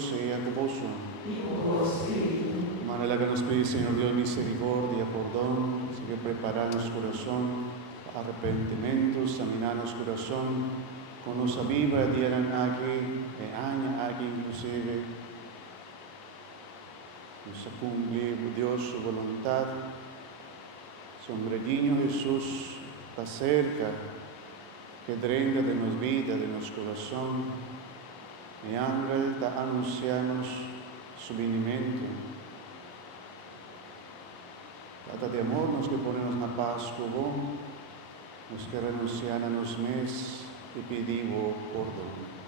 sea con vos. Manera que nos pide, Señor Dios, misericordia, perdón, así que prepararnos corazón, arrepentimiento, examinarnos corazón, con nos viva, dieran aquí, aquí inclusive, nos cumplir Dios su voluntad. Sombreguinho Jesús está cerca, que drena de nos vida, de nos corazón, e ángel está anunciarnos su vinimiento. Trata de amor, nos que ponemos na Páscoa, nos que renunciar a nos mes e pedimos perdão.